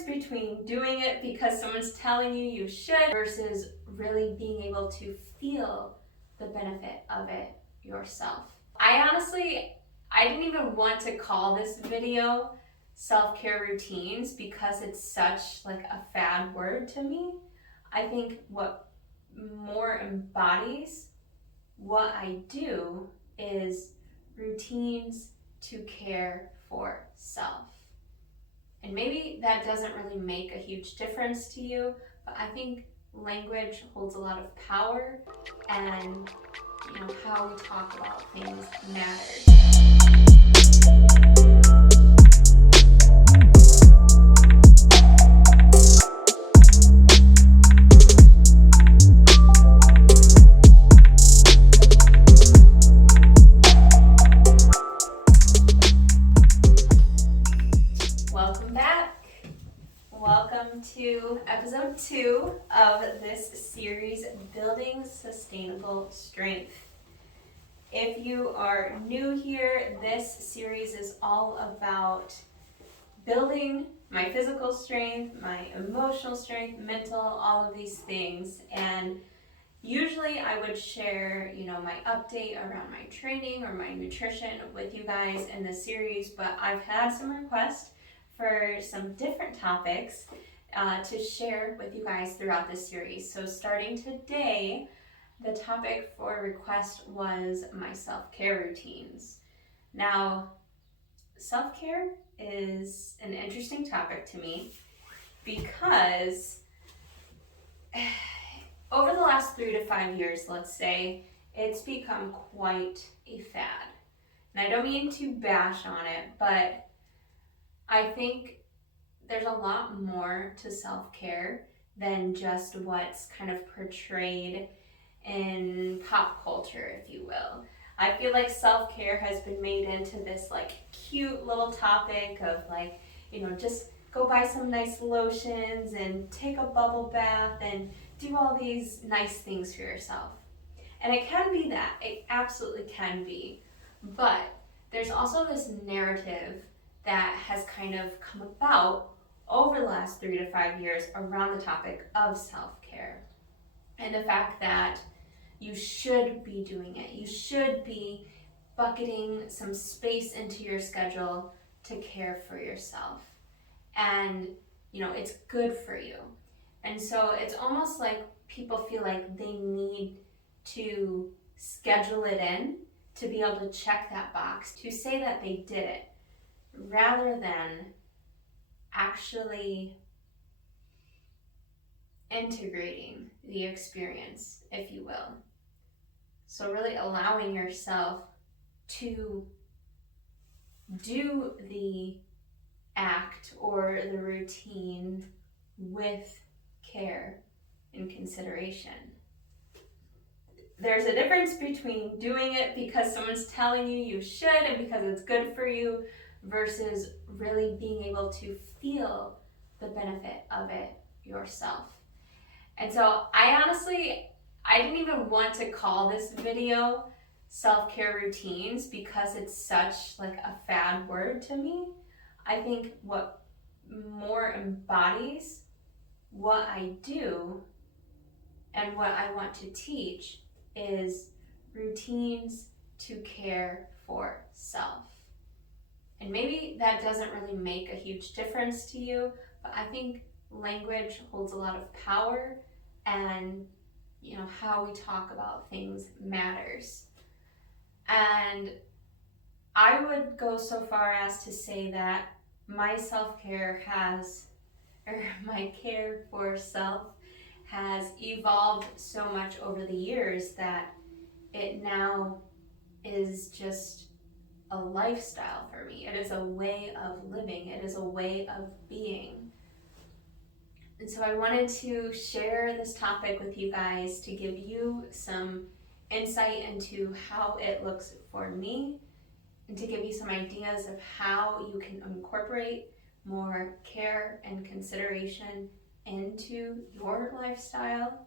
difference between doing it because someone's telling you you should versus really being able to feel the benefit of it yourself. I didn't even want to call this video self-care routines because it's such like a fad word to me. I think what more embodies what I do is routines to care for self. And maybe that doesn't really make a huge difference to you, but I think language holds a lot of power, and how we talk about things matters. Welcome back. Welcome to episode 2 of this series, Building Sustainable Strength. If you are new here, this series is all about building my physical strength, my emotional strength, mental, all of these things. And usually I would share, my update around my training or my nutrition with you guys in this series, but I've had some requests for some different topics to share with you guys throughout this series. So starting today, the topic for request was my self-care routines. Now, self-care is an interesting topic to me because over the last 3 to 5 years, let's say, it's become quite a fad. And I don't mean to bash on it, but I think there's a lot more to self-care than just what's kind of portrayed in pop culture, if you will. I feel like self-care has been made into this like cute little topic of like, just go buy some nice lotions and take a bubble bath and do all these nice things for yourself. And it can be that, it absolutely can be. But there's also this narrative that has kind of come about over the last 3 to 5 years around the topic of self-care. And the fact that you should be doing it. You should be bucketing some space into your schedule to care for yourself. And, it's good for you. And so it's almost like people feel like they need to schedule it in to be able to check that box, to say that they did it, rather than actually integrating the experience, if you will. So really allowing yourself to do the act or the routine with care and consideration. There's a difference between doing it because someone's telling you you should and because it's good for you versus really being able to feel the benefit of it yourself. And so I didn't even want to call this video self-care routines because it's such like a fad word to me. I think what more embodies what I do and what I want to teach is routines to care for self. And maybe that doesn't really make a huge difference to you, but I think language holds a lot of power, and how we talk about things matters. And I would go so far as to say that my self-care my care for self has evolved so much over the years that it now is just a lifestyle for me. It is a way of living. It is a way of being. And so I wanted to share this topic with you guys to give you some insight into how it looks for me, and to give you some ideas of how you can incorporate more care and consideration into your lifestyle,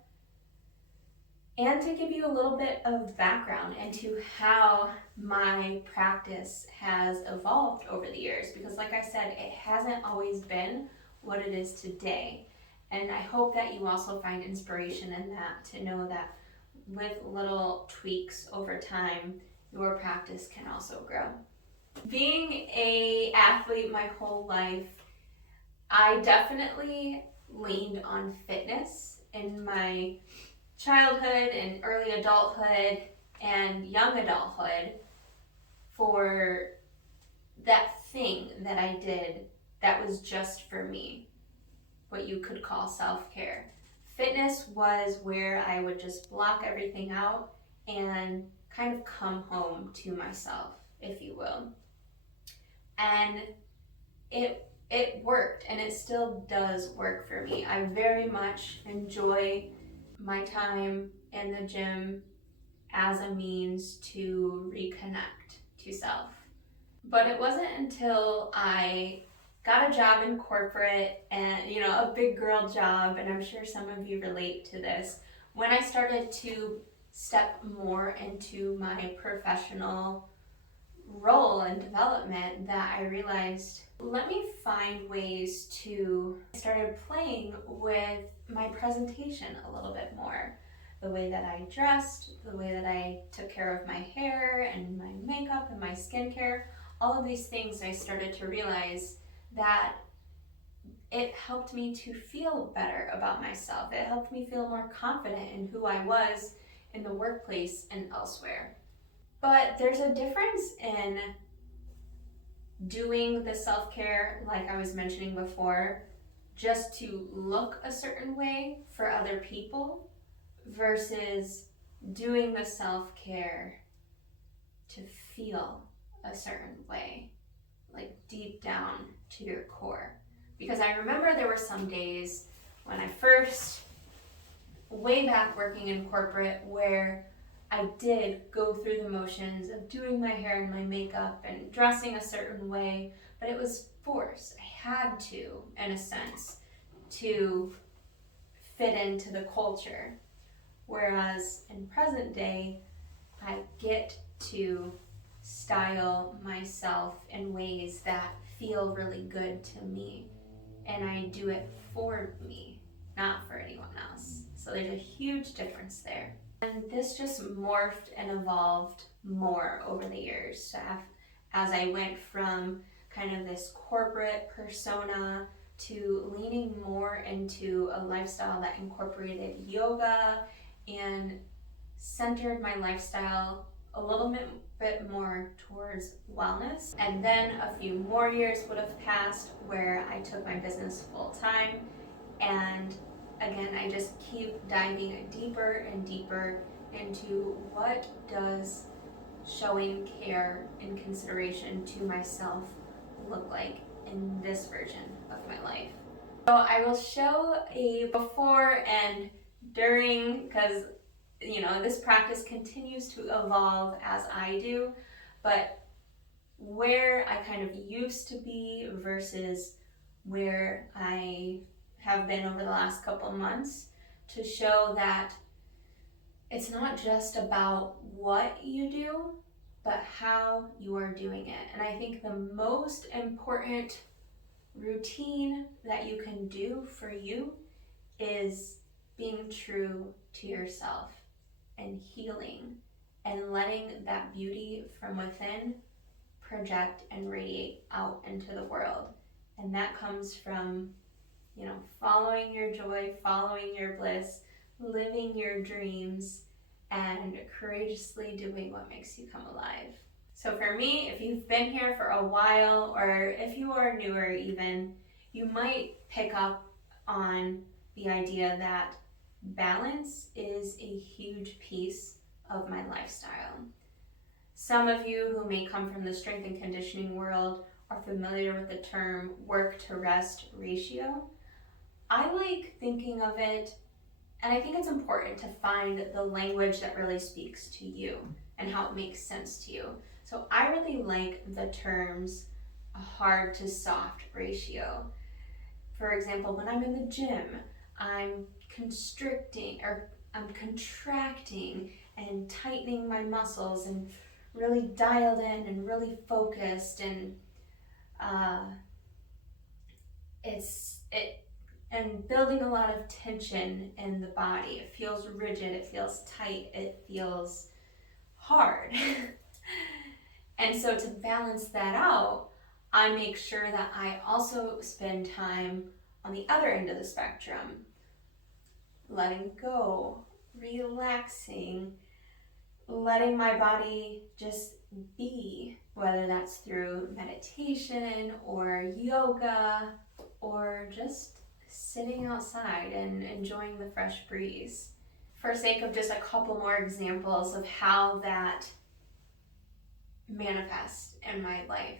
and to give you a little bit of background into how my practice has evolved over the years. Because like I said, it hasn't always been what it is today. And I hope that you also find inspiration in that, to know that with little tweaks over time, your practice can also grow. Being an athlete my whole life, I definitely leaned on fitness in my childhood and early adulthood and young adulthood for that thing that I did that was just for me, what you could call self-care. Fitness was where I would just block everything out and kind of come home to myself, if you will. And it worked, and it still does work for me. I very much enjoy my time in the gym as a means to reconnect to self. But it wasn't until I got a job in corporate, and a big girl job, and I'm sure some of you relate to this, when I started to step more into my professional role and development, that I realized, let me find ways to started playing with my presentation a little bit more. The way that I dressed, the way that I took care of my hair and my makeup and my skincare, all of these things, I started to realize that it helped me to feel better about myself. It helped me feel more confident in who I was in the workplace and elsewhere. But there's a difference in doing the self-care, like I was mentioning before, just to look a certain way for other people, versus doing the self-care to feel a certain way, like deep down to your core. Because I remember there were some days when I first, way back working in corporate, where I did go through the motions of doing my hair and my makeup and dressing a certain way, but it was forced. I had to, in a sense, to fit into the culture. Whereas in present day, I get to style myself in ways that feel really good to me. And I do it for me, not for anyone else. So there's a huge difference there. And this just morphed and evolved more over the years. So as I went from kind of this corporate persona to leaning more into a lifestyle that incorporated yoga and centered my lifestyle a little bit more towards wellness. And then a few more years would have passed where I took my business full time, and again, I just keep diving deeper and deeper into what does showing care and consideration to myself look like in this version of my life. So I will show a before and during, because this practice continues to evolve as I do, but where I kind of used to be versus where I have been over the last couple months, to show that it's not just about what you do, but how you are doing it. And I think the most important routine that you can do for you is being true to yourself and healing and letting that beauty from within project and radiate out into the world. And that comes from following your joy, following your bliss, living your dreams, and courageously doing what makes you come alive. So for me, if you've been here for a while, or if you are newer even, you might pick up on the idea that balance is a huge piece of my lifestyle. Some of you who may come from the strength and conditioning world are familiar with the term work to rest ratio. I like thinking of it, and I think it's important to find the language that really speaks to you and how it makes sense to you. So I really like the terms a hard to soft ratio. For example, when I'm in the gym, I'm constricting, or I'm contracting and tightening my muscles and really dialed in and really focused, and and building a lot of tension in the body. It feels rigid, it feels tight, it feels hard. And so to balance that out, I make sure that I also spend time on the other end of the spectrum, letting go, relaxing, letting my body just be, whether that's through meditation or yoga or just sitting outside and enjoying the fresh breeze. For sake of just a couple more examples of how that manifests in my life.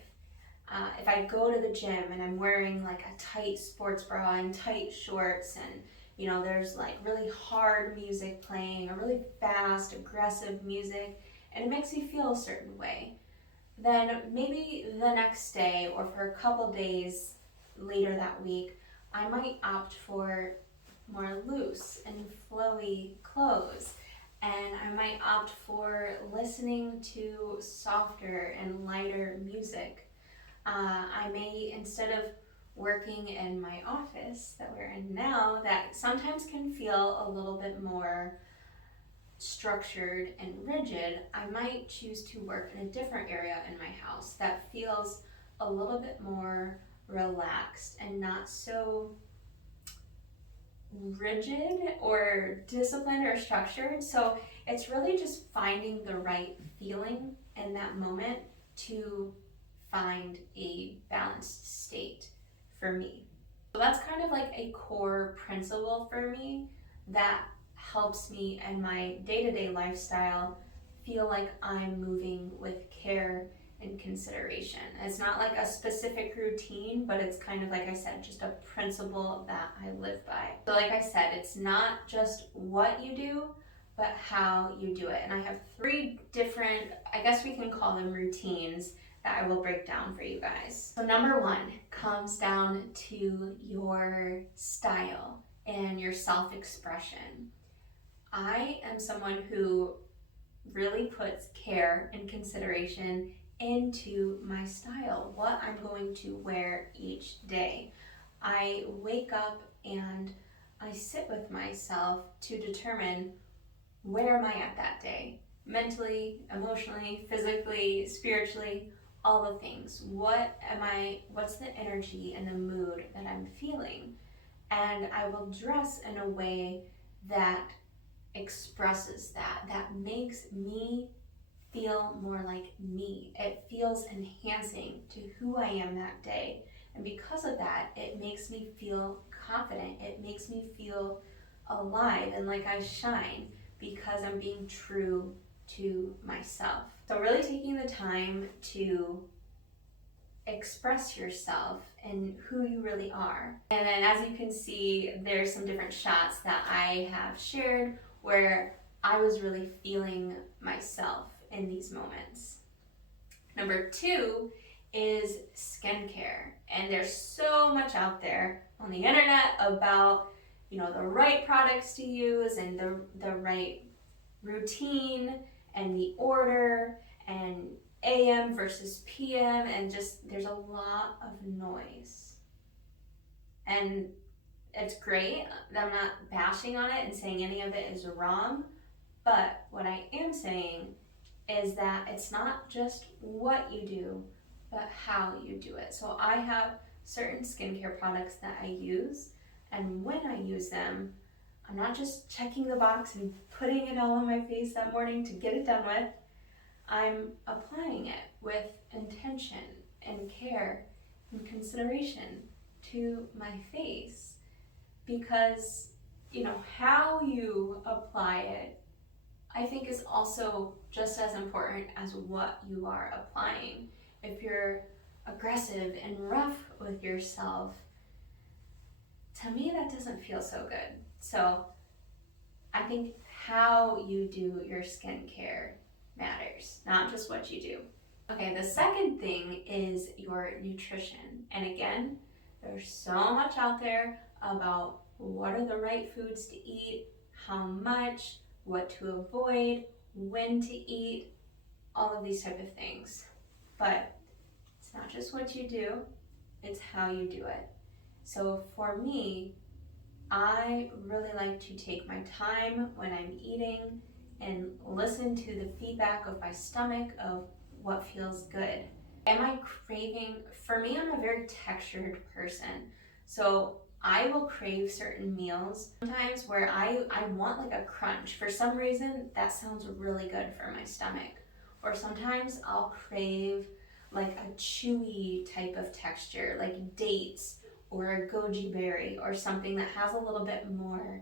If I go to the gym and I'm wearing like a tight sports bra and tight shorts, and there's like really hard music playing or really fast, aggressive music, and it makes me feel a certain way, then maybe the next day or for a couple days later that week, I might opt for more loose and flowy clothes. And I might opt for listening to softer and lighter music. I may, instead of working in my office that we're in now, that sometimes can feel a little bit more structured and rigid, I might choose to work in a different area in my house that feels a little bit more relaxed and not so rigid or disciplined or structured. So it's really just finding the right feeling in that moment to find a balanced state for me. So that's kind of like a core principle for me that helps me in my day-to-day lifestyle feel like I'm moving with care and consideration. It's not like a specific routine, but it's kind of, like I said, just a principle that I live by. So like I said, it's not just what you do, but how you do it. And I have 3 different, I guess we can call them routines, that I will break down for you guys. So number 1 comes down to your style and your self-expression. I am someone who really puts care and consideration into my style, what I'm going to wear each day. I wake up and I sit with myself to determine where am I at that day, mentally, emotionally, physically, spiritually, all the things. What's the energy and the mood that I'm feeling? And I will dress in a way that expresses that makes me feel more like me. It feels enhancing to who I am that day. And because of that, it makes me feel confident. It makes me feel alive and like I shine because I'm being true to myself. So really taking the time to express yourself and who you really are. And then as you can see, there's some different shots that I have shared where I was really feeling myself in these moments. Number 2 is skincare. And there's so much out there on the internet about, the right products to use and the right routine and the order and AM versus PM, and just there's a lot of noise. And it's great. I'm not bashing on it and saying any of it is wrong, but what I am saying is that it's not just what you do, but how you do it. So I have certain skincare products that I use, and when I use them, I'm not just checking the box and putting it all on my face that morning to get it done with. I'm applying it with intention and care and consideration to my face, because how you apply it, I think, is also just as important as what you are applying. If you're aggressive and rough with yourself, to me that doesn't feel so good. So I think how you do your skincare matters, not just what you do. Okay, the second thing is your nutrition. And again, there's so much out there about what are the right foods to eat, how much, what to avoid, when to eat, all of these type of things. But it's not just what you do, it's how you do it. So for me, I really like to take my time when I'm eating and listen to the feedback of my stomach of what feels good. Am I craving? For me, I'm a very textured person. So I will crave certain meals sometimes where I want like a crunch. For some reason, that sounds really good for my stomach. Or sometimes I'll crave like a chewy type of texture, like dates or a goji berry or something that has a little bit more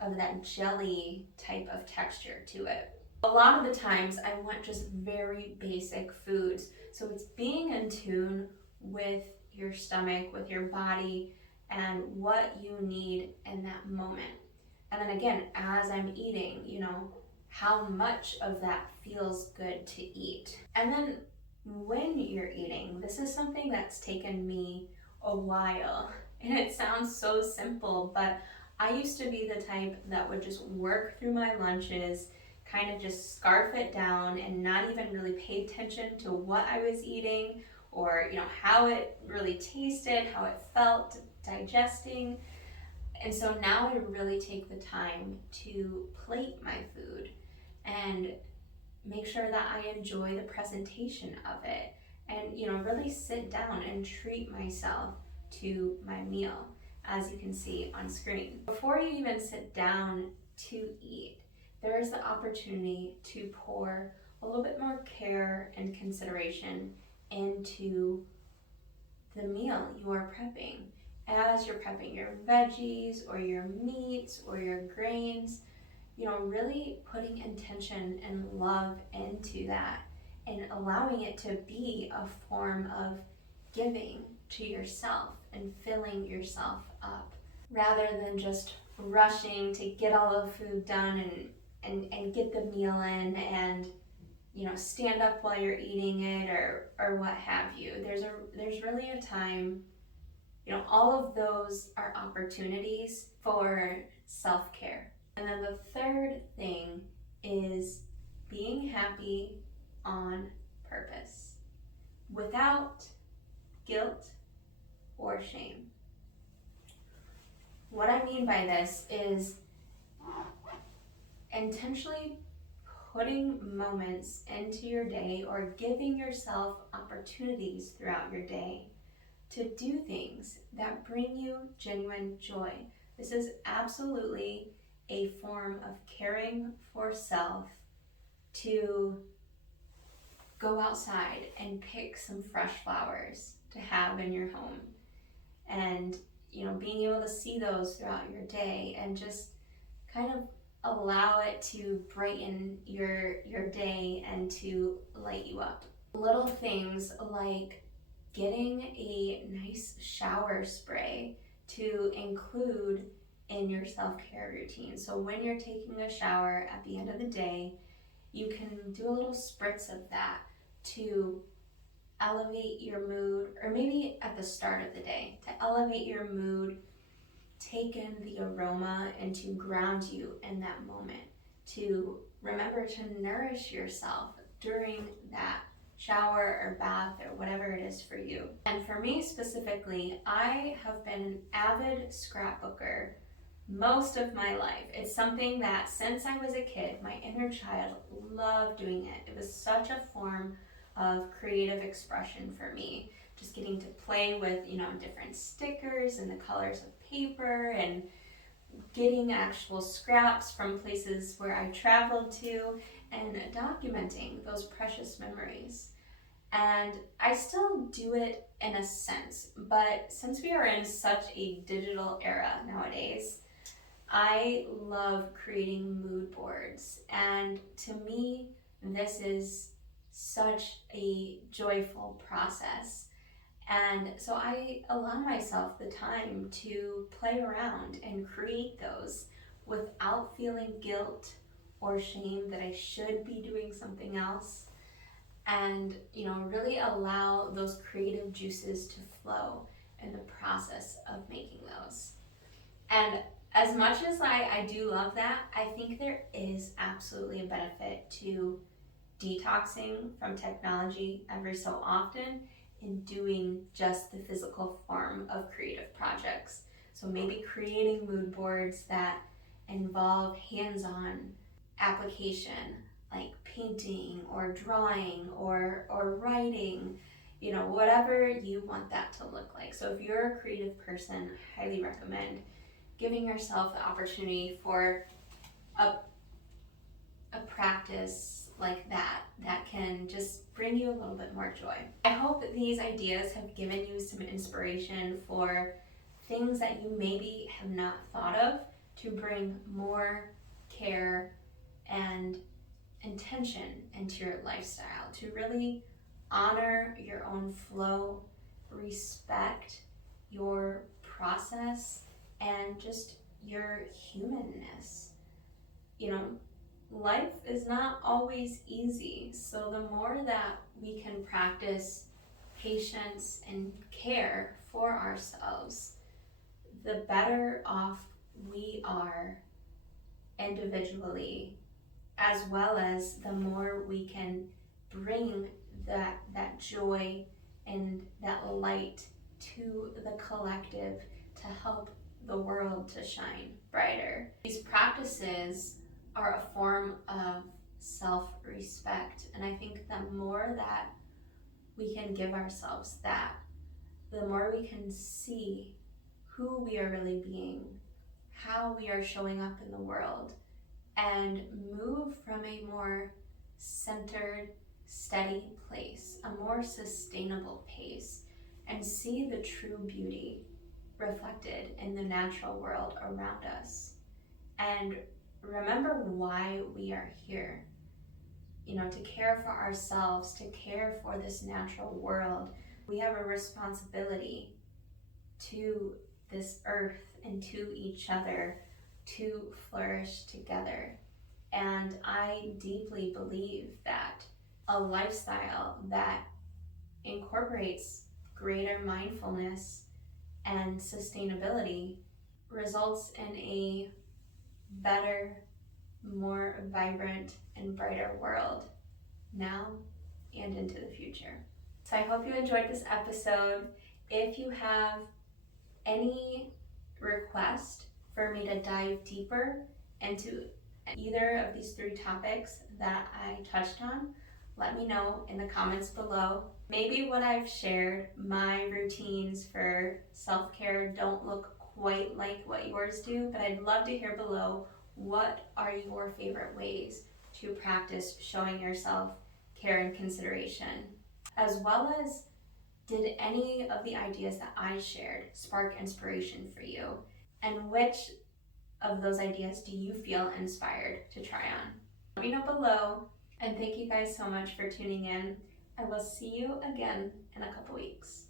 of that jelly type of texture to it. A lot of the times I want just very basic foods. So it's being in tune with your stomach, with your body, and what you need in that moment. And then again, as I'm eating, how much of that feels good to eat. And then when you're eating, this is something that's taken me a while. And it sounds so simple, but I used to be the type that would just work through my lunches, kind of just scarf it down and not even really pay attention to what I was eating or how it really tasted, how it felt digesting. And so now I really take the time to plate my food and make sure that I enjoy the presentation of it and really sit down and treat myself to my meal, as you can see on screen. Before you even sit down to eat, there is the opportunity to pour a little bit more care and consideration into the meal you are prepping. As you're prepping your veggies or your meats or your grains, really putting intention and love into that and allowing it to be a form of giving to yourself and filling yourself up rather than just rushing to get all the food done and get the meal in and stand up while you're eating it or what have you. There's really a time, all of those are opportunities for self-care. And then the third thing is being happy on purpose without guilt or shame. What I mean by this is intentionally putting moments into your day or giving yourself opportunities throughout your day to do things that bring you genuine joy. This is absolutely a form of caring for self, to go outside and pick some fresh flowers to have in your home and being able to see those throughout your day and just kind of allow it to brighten your day and to light you up. Little things like getting a nice shower spray to include in your self-care routine. So when you're taking a shower at the end of the day, you can do a little spritz of that to elevate your mood, or maybe at the start of the day, to elevate your mood, take in the aroma and to ground you in that moment, to remember to nourish yourself during that shower or bath or whatever it is for you. And for me specifically, I have been an avid scrapbooker most of my life. It's something that since I was a kid, my inner child loved doing it. It was such a form of creative expression for me. Just getting to play with, different stickers and the colors of paper and getting actual scraps from places where I traveled to and documenting those precious memories. And I still do it in a sense, but since we are in such a digital era nowadays, I love creating mood boards, and to me, this is such a joyful process. And so I allow myself the time to play around and create those without feeling guilt or shame that I should be doing something else, and really allow those creative juices to flow in the process of making those. And as much as I do love that, I think there is absolutely a benefit to detoxing from technology every so often in doing just the physical form of creative projects. So maybe creating mood boards that involve hands-on application, like painting or drawing or writing, whatever you want that to look like. So if you're a creative person, I highly recommend giving yourself the opportunity for a practice like that can just bring you a little bit more joy. I hope that these ideas have given you some inspiration for things that you maybe have not thought of to bring more care and intention into your lifestyle, to really honor your own flow, respect your process, and just your humanness. Life is not always easy, so the more that we can practice patience and care for ourselves, the better off we are individually, as well as the more we can bring that joy and that light to the collective to help the world to shine brighter. These practices are a form of self-respect, and I think the more that we can give ourselves that, the more we can see who we are really being, how we are showing up in the world, and move from a more centered, steady place, a more sustainable pace, and see the true beauty reflected in the natural world around us. And remember why we are here, to care for ourselves, to care for this natural world. We have a responsibility to this earth and to each other to flourish together. And I deeply believe that a lifestyle that incorporates greater mindfulness and sustainability results in a better, more vibrant and brighter world now and into the future. So I hope you enjoyed this episode. If you have any request for me to dive deeper into either of these 3 topics that I touched on, let me know in the comments below. Maybe what I've shared, my routines for self-care don't look quite like what yours do, but I'd love to hear below, what are your favorite ways to practice showing yourself care and consideration? As well as, did any of the ideas that I shared spark inspiration for you? And which of those ideas do you feel inspired to try on? Let me know below, and thank you guys so much for tuning in. I will see you again in a couple weeks.